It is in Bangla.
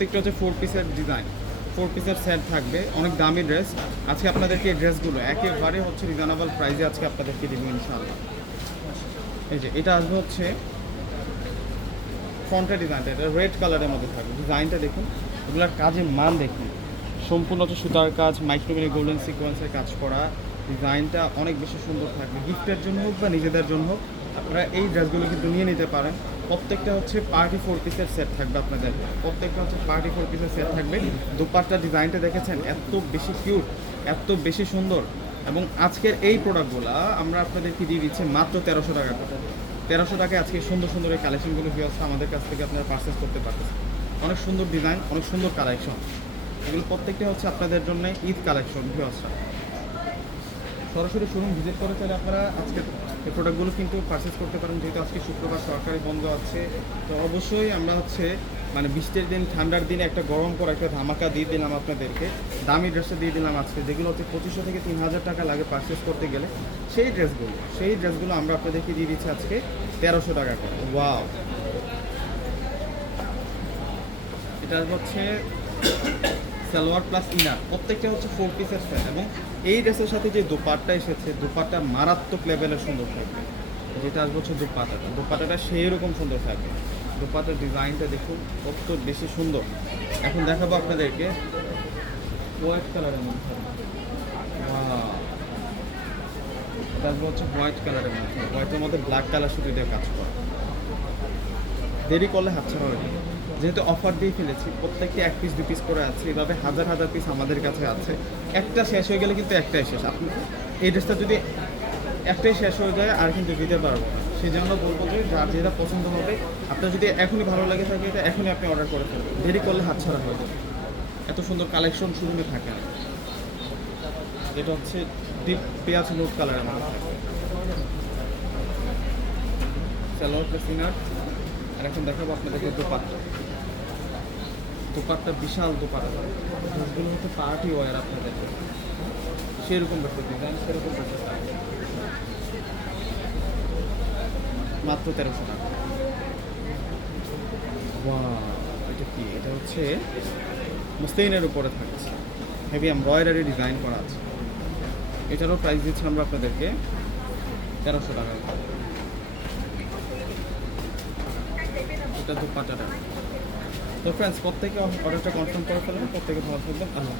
প্রত্যেকটা হচ্ছে ফোর পিসের ডিজাইন ফোর পিসের সেট থাকবে, অনেক দামি ড্রেস আজকে আপনাদেরকে এই ড্রেসগুলো একেবারে হচ্ছে রিজনেবল প্রাইসে আজকে আপনাদেরকে দেবো ইনশাআল্লাহ। এই যে, এটা আসবে হচ্ছে ফ্রন্টের ডিজাইনটা এটা রেড কালারের মধ্যে থাকবে। ডিজাইনটা দেখুন, এগুলোর কাজের মান দেখুন। সম্পূর্ণ হচ্ছে সুতার কাজ মাইক্রোমিনি গোল্ডেন সিকোয়েন্সের কাজ করা। ডিজাইনটা অনেক বেশি সুন্দর থাকবে গিফটের জন্য হোক বা নিজেদের জন্য হোক। আপনারা এই ড্রেসগুলো কিন্তু নিয়ে নিতে পারেন। প্রত্যেকটা হচ্ছে পার্টি ফোর পিসের সেট থাকবে আপনাদের। প্রত্যেকটা হচ্ছে পার্টি ফোর পিসের সেট থাকবে। দুপাট্টা ডিজাইনটা দেখেছেন, এত বেশি কিউট এত বেশি সুন্দর। এবং আজকের এই প্রোডাক্টগুলো আমরা আপনাদেরকে দিয়ে দিচ্ছি মাত্র তেরোশো টাকা করে। তেরোশো টাকায় আজকে সুন্দর সুন্দর এই কালেকশনগুলো ভিউয়ার্সরা আমাদের কাছ থেকে আপনারা পারচেস করতে পারতেছেন। অনেক সুন্দর ডিজাইন অনেক সুন্দর কালেকশন এগুলো প্রত্যেকটা হচ্ছে আপনাদের জন্য ঈদ কালেকশন ভিউয়ার্সরা সরাসরি শোরুম ভিজিট করে চাইলে আপনারা আজকে এই প্রোডাক্টগুলো কিন্তু পারচেস করতে পারেন। যেহেতু আজকে শুক্রবার সরকারি বন্ধ আছে, তো অবশ্যই আমরা হচ্ছে মানে বৃষ্টির দিন, ঠান্ডার দিনে একটা গরম করে একটা ধামাকা দিয়ে দিলাম আপনাদেরকে। দামি ড্রেসটা দিয়ে দিলাম আজকে, যেগুলো হচ্ছে পঁচিশশো থেকে তিন হাজার টাকা লাগে পারচেস করতে গেলে। সেই ড্রেসগুলো সেই ড্রেসগুলো আমরা আপনাদেরকে দিয়ে দিচ্ছি আজকে তেরোশো টাকা করে। ওয়াও এটা হচ্ছে সালোয়ার প্লাস ইনার প্রত্যেকটা হচ্ছে ফোর পিসের সেট এবং এই ড্রেসের সাথে যে দোপাট্টা এসেছে, দোপাট্টা মারাত্মক লেভেলের সুন্দর থাকবে। যেটা আসবে হচ্ছে দোপাট্টাটা। দোপাট্টাটা সেই রকম সুন্দর থাকবে। দোপাট্টার ডিজাইনটা দেখুন, কত বেশি সুন্দর। এখন দেখাবো আপনাদেরকে হোয়াইট কালারের মধ্যে। আসবে হচ্ছে হোয়াইট কালারের মধ্যে। হোয়াইটের মধ্যে ব্ল্যাক কালার শুধু কাজ করে। দেরি করলে হাতছাড়া হয়ে যাবে। যেহেতু অফার দিয়ে ফেলেছি প্রত্যেকটি এক পিস দু পিস করে আছে, এভাবে হাজার হাজার পিস আমাদের কাছে আছে। একটা শেষ হয়ে গেলে কিন্তু একটাই শেষ। আপনি এই ড্রেসটা যদি একটাই শেষ হয়ে যায়, আর কিন্তু দিতে পারব সেই জন্য বলব যে, যার যেটা পছন্দ হবে, আপনার যদি এখনই ভালো লাগে থাকে, এটা এখনই আপনি অর্ডার করে ফেলবেন। দেরি করলে হাতছাড়া হয়ে যাবে। এত সুন্দর কালেকশন শুরুতে থাকে না। এটা হচ্ছে ডিপ পেঁয়াজ নুট কালারের মধ্যে। থাকবে সালোয়ার প্লাস ইনার আর এখন দেখাবো আপনাদেরকে দোপাট্টা। দোপাট্টা, বিশাল দোপাট্টা। ড্রেসগুলো হচ্ছে পার্টি ওয়ার আপনাদের। সেরকম ব্যাপার ডিজাইন সেরকম ব্যাপার মাত্র তেরোশো টাকা। এটা কি? এটা হচ্ছে মুস্তাইনের উপরে থাকছে। হেভি এমব্রয়ডারি ডিজাইন করা আছে। এটারও প্রাইস দিচ্ছি আমরা আপনাদেরকে তেরোশো টাকা। এটা দুপাটাটা তো ফ্রেন্ডস প্রত্যেকে অর্ডারটা কনফার্ম করে ফেলবেন প্রত্যেকে ভালো থাকবেন আল্লাহ।